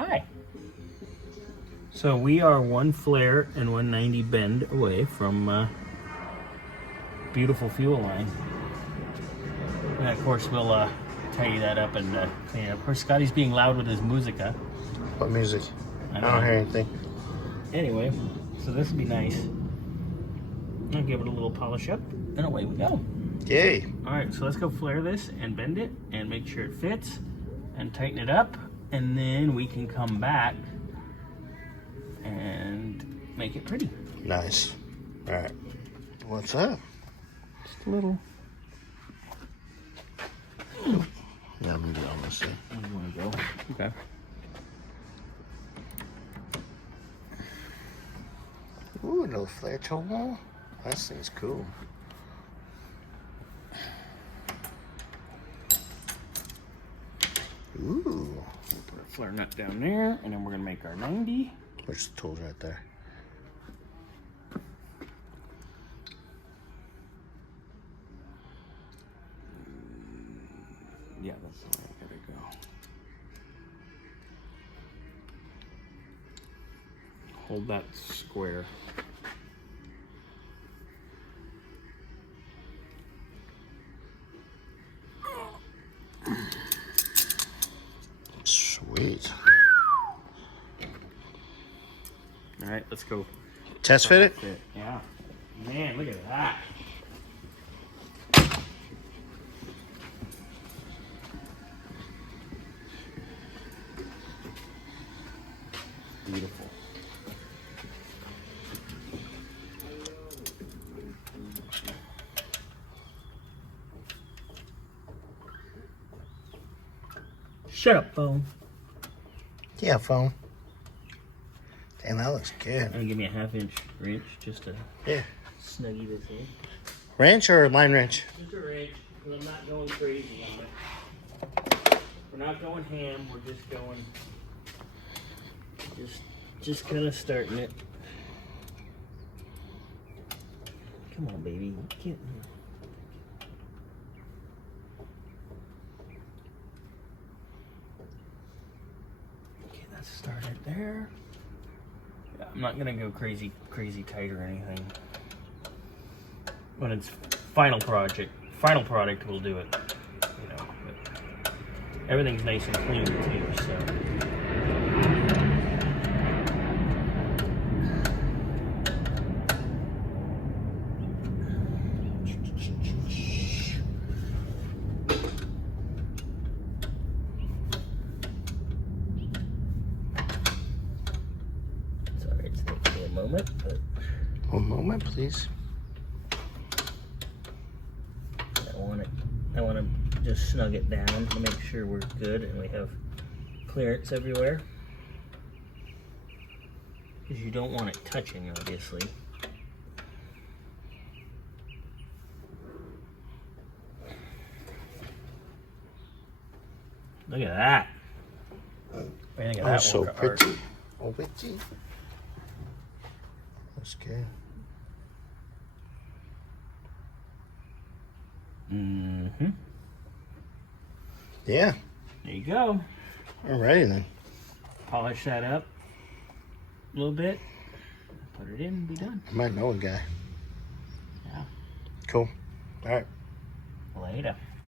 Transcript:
Hi. So we are one flare and 190 bend away from beautiful fuel line. And of course we'll tidy that up and clean it up. Of course Scotty's being loud with his musica. What music? I don't hear anything. Anyway, so this will be nice. I'll give it a little polish up and away we go. Yay. Alright, so let's go flare this and bend it and make sure it fits and tighten it up, and then we can come back and make it pretty. Nice. Alright. What's up? Just a little. Yeah, I'm gonna do all this. Where do you want to go? Okay. Ooh, a little flare toe wall. This thing's cool. Ooh. We'll put a flare nut down there, and then we're gonna make our 90. There's the tools right there. Yeah, that's the way I gotta go. Hold that square. Sweet. All right, let's go. Test fit it? Yeah. Man, look at that. Beautiful. Shut up, phone. Yeah, phone. Damn, that looks good. And give me a 1/2-inch wrench just to snuggie this in. Wrench or line wrench? Just a wrench, because I'm not going crazy on it. We're not going ham, we're just going, just kind of starting it. Come on, baby, get in here. Okay, let's start it there. Yeah, I'm not gonna go crazy tight or anything. When it's final product will do it, you know, but everything's nice and clean too, so. Sorry, it's taking me a moment, but. One moment, please. I want to just snug it down to make sure we're good and we have clearance everywhere. Because you don't want it touching, obviously. Look at that. What do you think of that? So work of art? pretty. Oh, pretty. That's good. Mm-hmm. Yeah. There you go. Alrighty then. Polish that up a little bit. Put it in and be done. I might know a guy. Yeah. Cool. Alright. Later.